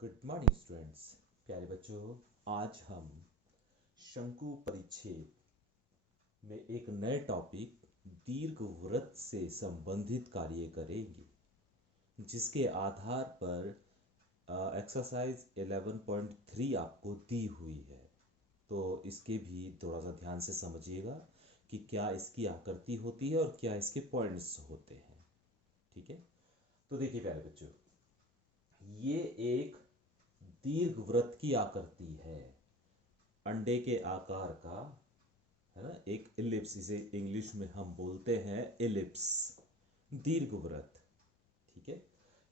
Good morning students. प्यारे बच्चों, आज हम शंकु परिच्छेद में एक नए टॉपिक दीर्घवृत्त से संबंधित कार्य करेंगे, जिसके आधार पर एक्सरसाइज 11.3 आपको दी हुई है। तो इसके भी थोड़ा सा ध्यान से समझिएगा कि क्या इसकी आकृति होती है और क्या इसके पॉइंट्स होते हैं। ठीक है, तो देखिए प्यारे बच्चों, ये एक दीर्घवृत्त की आकृति है, अंडे के आकार का, है ना, एक इलिप्स, इसे इंग्लिश में हम बोलते हैं इलिप्स, दीर्घवृत्त। ठीक है,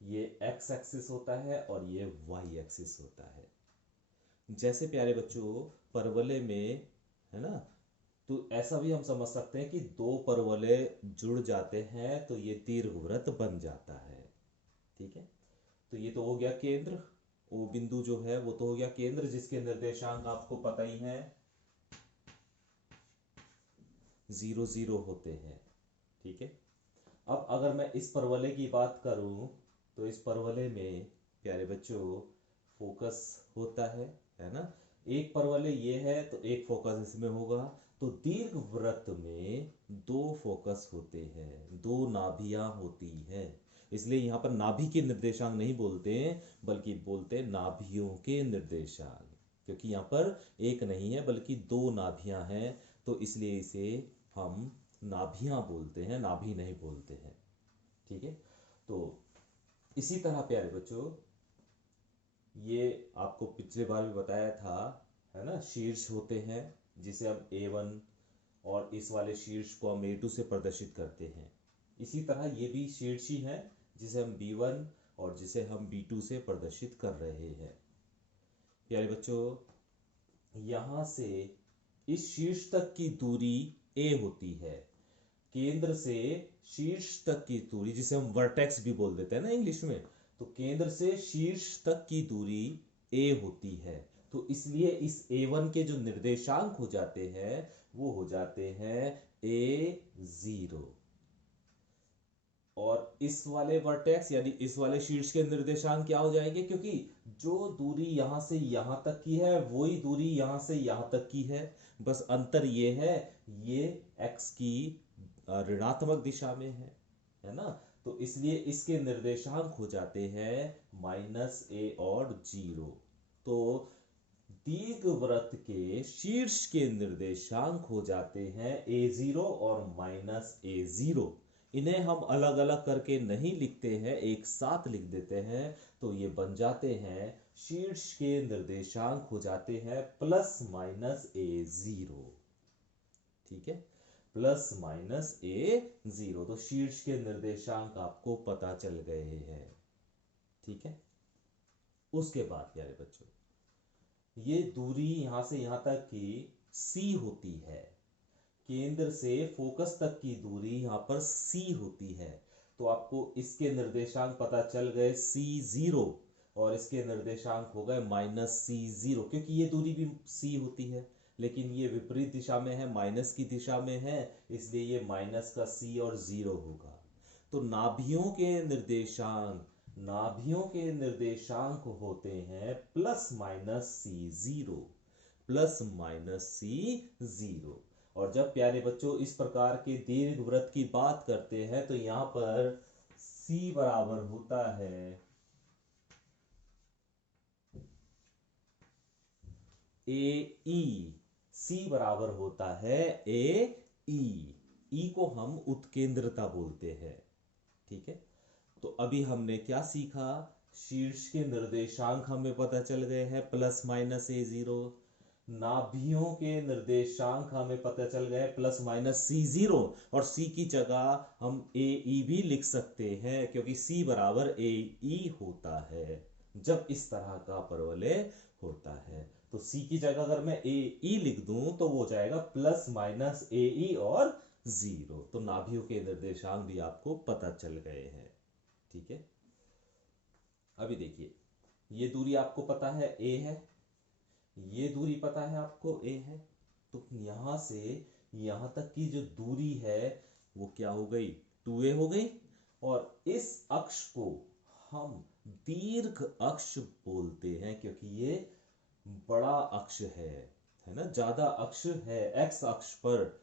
ये एक्स एक्सिस होता है और ये वाई एक्सिस होता है। जैसे प्यारे बच्चों परवले में, है ना, तो ऐसा भी हम समझ सकते हैं कि दो परवले जुड़ जाते हैं तो ये दीर्घवृत्त बन जाता है। ठीक है, तो ये तो हो गया केंद्र, ओ बिंदु जो है वो तो हो गया केंद्र, जिसके निर्देशांक आपको पता ही है 0 0 होते हैं। ठीक है, अब अगर मैं इस परवलय की बात करूं तो इस परवलय में प्यारे बच्चों फोकस होता है ना। एक परवलय ये है तो एक फोकस इसमें होगा। तो दीर्घवृत्त में दो फोकस होते हैं, दो नाभियां होती हैं। इसलिए यहां पर नाभि के निर्देशांक नहीं बोलते हैं, बल्कि बोलते हैं नाभियों के निर्देशांक, क्योंकि यहां पर एक नहीं है बल्कि दो नाभियां हैं। तो इसलिए इसे हम नाभियां बोलते हैं, नाभि नहीं बोलते हैं। ठीक है, तो इसी तरह प्यारे बच्चों, ये आपको पिछले बार भी बताया था, है ना, शीर्ष होते हैं जिसे हम A1, और इस वाले शीर्ष को हम A2 से प्रदर्शित करते हैं। इसी तरह ये भी शीर्ष ही है जिसे हम B1 और जिसे हम B2 से प्रदर्शित कर रहे हैं। प्यारे बच्चों, यहां से इस शीर्ष तक की दूरी A होती है। केंद्र से शीर्ष तक की दूरी, जिसे हम वर्टेक्स भी बोल देते हैं ना इंग्लिश में, तो केंद्र से शीर्ष तक की दूरी a होती है। तो इसलिए इस A1 के जो निर्देशांक हो जाते हैं वो हो जाते हैं A0, और इस वाले वर्टेक्स यानी इस वाले शीर्ष के निर्देशांक क्या हो जाएंगे, क्योंकि जो दूरी यहां से यहां तक की है वही दूरी यहां से यहां तक की है। बस अंतर ये है, ये x की ऋणात्मक दिशा में है ना। तो इसलिए इसके निर्देशांक हो जाते हैं -a और 0। तो दीर्घवृत्त के शीर्ष के निर्देशांक हो जाते हैं A0 और -a0। इन्हें हम अलग अलग करके नहीं लिखते हैं, एक साथ लिख देते हैं। तो ये बन जाते हैं, शीर्ष के निर्देशांक हो जाते हैं ±a0। ठीक है, ±a0। तो शीर्ष के निर्देशांक आपको पता चल गए हैं। ठीक है, उसके बाद प्यारे बच्चों, ये दूरी यहां से यहां तक की c होती है। केंद्र से फोकस तक की दूरी यहां पर c होती है। तो आपको इसके निर्देशांक पता चल गए C0, और इसके निर्देशांक हो गए -C0, क्योंकि ये दूरी भी c होती है, लेकिन ये विपरीत दिशा में है, माइनस की दिशा में है, इसलिए ये माइनस का c और 0 होगा। तो नाभियों के निर्देशांक होते हैं ±C0, ±C0। और जब प्यारे बच्चों इस प्रकार के दीर्घवृत्त की बात करते हैं तो यहां पर C बराबर होता है AE। C बराबर होता है AE। E को हम उत्केंद्रता बोलते हैं। ठीक है, तो अभी हमने क्या सीखा, शीर्ष के निर्देशांक हमें पता चल गए हैं ±a0। नाभियों के निर्देशांक हमें पता चल गए ±C0, और C की जगह हम AE भी लिख सकते हैं, क्योंकि C बराबर AE होता है जब इस तरह का परवलय होता है। तो C की जगह अगर मैं AE लिख दूं तो वो हो जाएगा ±AE और 0। तो नाभियों के निर्देशांक भी आपको पता चल गए हैं। ठीक है, अभी देखिए, ये दूरी आपको पता है A है, ये दूरी पता है आपको A है। तो यहां से यहां तक की जो दूरी है वो क्या हो गई, 2a हो गई। और इस अक्ष को हम दीर्घ अक्ष बोलते हैं, क्योंकि ये बड़ा अक्ष है ना, ज्यादा अक्ष है एक्स अक्ष पर,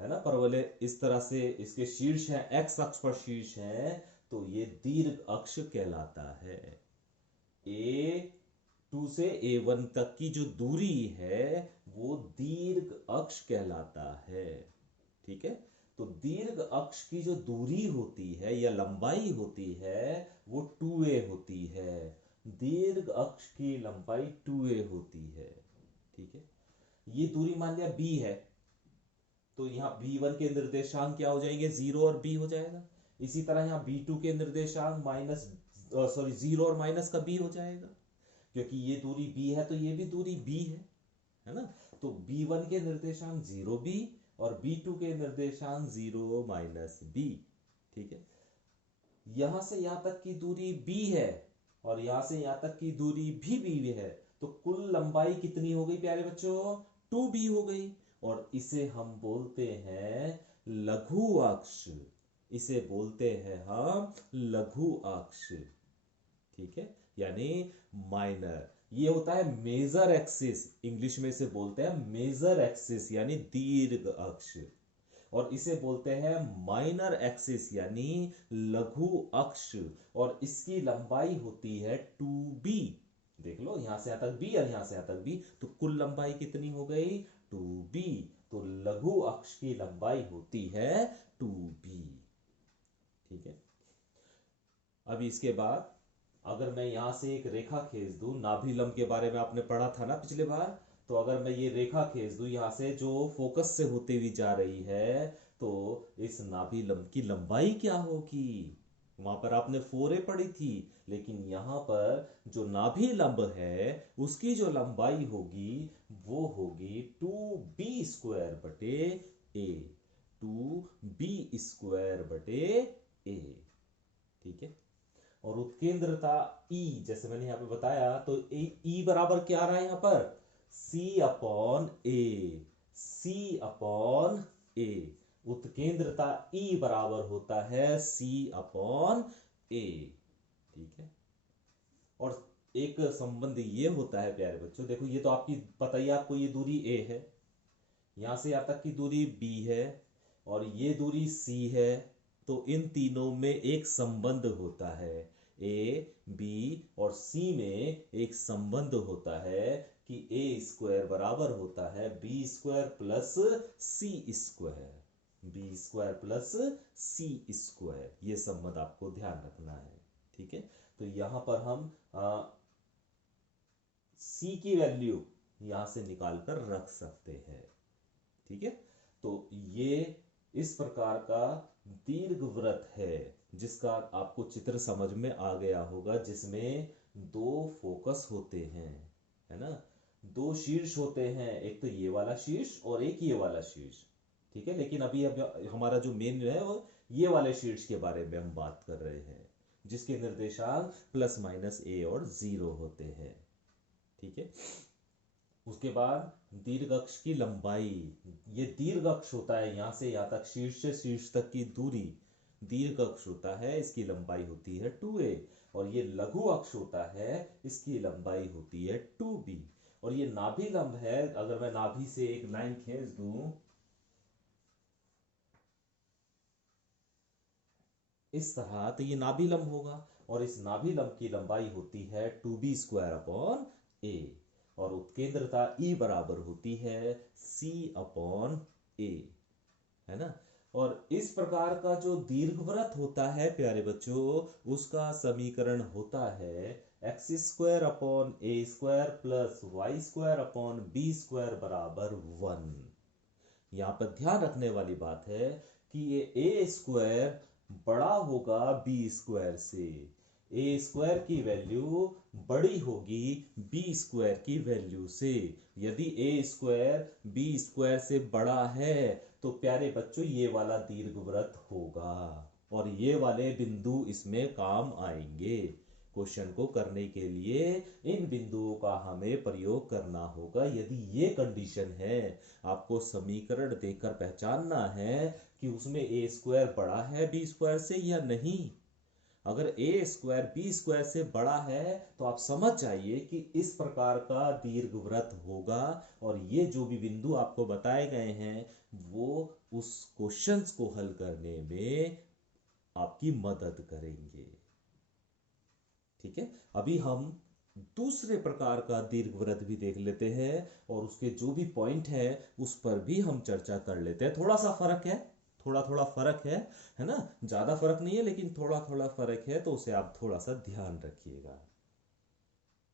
है ना। परवलय इस तरह से इसके शीर्ष है, एक्स अक्ष पर शीर्ष है, तो ये दीर्घ अक्ष कहलाता है। A2 से A1 तक की जो दूरी है वो दीर्घ अक्ष कहलाता है, ठीक है। तो दीर्घ अक्ष की जो दूरी होती है या लंबाई होती है वो 2a होती है। दीर्घ अक्ष की लंबाई 2a होती है, ठीक है। ये दूरी मान लिया b है, तो यहाँ b1 के निर्देशांक क्या हो जाएंगे, 0 और b हो जाएगा। इसी तरह यहाँ b2 के निर्देशांक माइनस सॉरी 0 और माइनस का b हो जाएगा, क्योंकि ये दूरी b है तो ये भी दूरी b है ना। तो b1 के निर्देशांक 0b और b2 के निर्देशांक 0 माइनस b, ठीक है। यहां से यहां तक की दूरी b है और यहां से यहां तक की दूरी भी b है, तो कुल लंबाई कितनी हो गई प्यारे बच्चों, 2b हो गई। और इसे हम बोलते हैं लघु अक्ष, इसे बोलते हैं हम लघु अक्ष, ठीक है, यानी माइनर। ये होता है मेजर एक्सिस, इंग्लिश में इसे बोलते हैं मेजर एक्सिस यानी दीर्घ अक्ष, और इसे बोलते हैं माइनर एक्सिस यानी लघु अक्ष, और इसकी लंबाई होती है 2b। देख लो यहां से यहां तक b और यहां से यहां तक b, तो कुल लंबाई कितनी हो गई, 2b। तो लघु अक्ष की लंबाई होती है 2b, ठीक है। अभी इसके बाद अगर मैं यहां से एक रेखा खींच दूं, नाभि लंब के बारे में आपने पढ़ा था ना पिछले बार, तो अगर मैं ये रेखा खींच दूं यहां से जो फोकस से होती हुई जा रही है, तो इस नाभि लंब की लंबाई क्या होगी, वहां पर आपने 4a पढ़ी थी, लेकिन यहां पर जो नाभि लंब है उसकी जो लंबाई होगी वो होगी 2b² बटे a, 2b² बटे a, ठीक है। और उत्केंद्रता E, जैसे मैंने यहां पे बताया, तो E बराबर क्या आ रहा है यहां पर, C/A, C/A। उत्केंद्रता E बराबर होता है C/A, ठीक है। और एक संबंध ये होता है प्यारे बच्चों, देखो ये तो आपकी पता ही, आपको ये दूरी A है, यहां से यहां तक की दूरी B है, और ये दूरी C है, तो इन तीनों में एक संबंध होता है, A, B और C में एक संबंध होता है कि A² बराबर होता है B² plus C², B² plus C², ये संबंध आपको ध्यान रखना है, ठीक है। तो यहां पर हम C की वैल्यू यहां से निकाल कर रख सकते हैं, ठीक है। तो ये इस प्रकार का दीर्घवृत्त है जिसका आपको चित्र समझ में आ गया होगा, जिसमें दो फोकस होते हैं, है ना, दो शीर्ष होते हैं, एक तो ये वाला शीर्ष और एक ये वाला शीर्ष, ठीक है। लेकिन अभी हमारा जो मेन जो है वो ये वाले शीर्ष के बारे में हम बात कर रहे हैं, जिसके निर्देशांक प्लस माइनस a और 0 होते हैं, ठीक है। उसके बाद दीर्घ अक्ष की लंबाई, ये दीर्घ अक्ष होता है, यहां से यहां तक शीर्ष से शीर्ष तक की दूरी दीर्घ अक्ष होता है, इसकी लंबाई होती है 2a। और ये लघु अक्ष होता है, इसकी लंबाई होती है 2b। और ये नाभि लंब है, अगर मैं नाभि से एक लाइन खींच दूं इस तरह, तो ये नाभि लंब होगा, और इस नाभि लंब की लंबाई होती है 2b² a, और उत्केंद्रता E बराबर होती है C/A, है ना। और इस प्रकार का जो दीर्घवृत्त होता है प्यारे बच्चों, उसका समीकरण होता है x² प्लस y² बराबर 1। यहां पर ध्यान रखने वाली बात है कि ये A² बड़ा होगा B² से, A² की वैल्यू बड़ी होगी B² की वैल्यू से। यदि A² B² से बड़ा है तो प्यारे बच्चों ये वाला दीर्घवृत्त होगा, और ये वाले बिंदु इसमें काम आएंगे। क्वेश्चन को करने के लिए इन बिंदुओं का हमें प्रयोग करना होगा। यदि ये कंडीशन है, आपको समीकरण देखकर पहचानना है कि उसमें A² बड़ा है B² से या नहीं। अगर ए स्क्वायर बी स्क्वायर से बड़ा है तो आप समझ जाइए कि इस प्रकार का दीर्घवृत्त होगा, और ये जो भी बिंदु आपको बताए गए हैं वो उस क्वेश्चंस को हल करने में आपकी मदद करेंगे। ठीक है, अभी हम दूसरे प्रकार का दीर्घवृत्त भी देख लेते हैं और उसके जो भी पॉइंट है उस पर भी हम चर्चा कर लेते हैं। थोड़ा सा फर्क है, थोड़ा थोड़ा फर्क है ना, ज्यादा फर्क नहीं है लेकिन थोड़ा थोड़ा फर्क है, तो उसे आप थोड़ा सा ध्यान रखिएगा।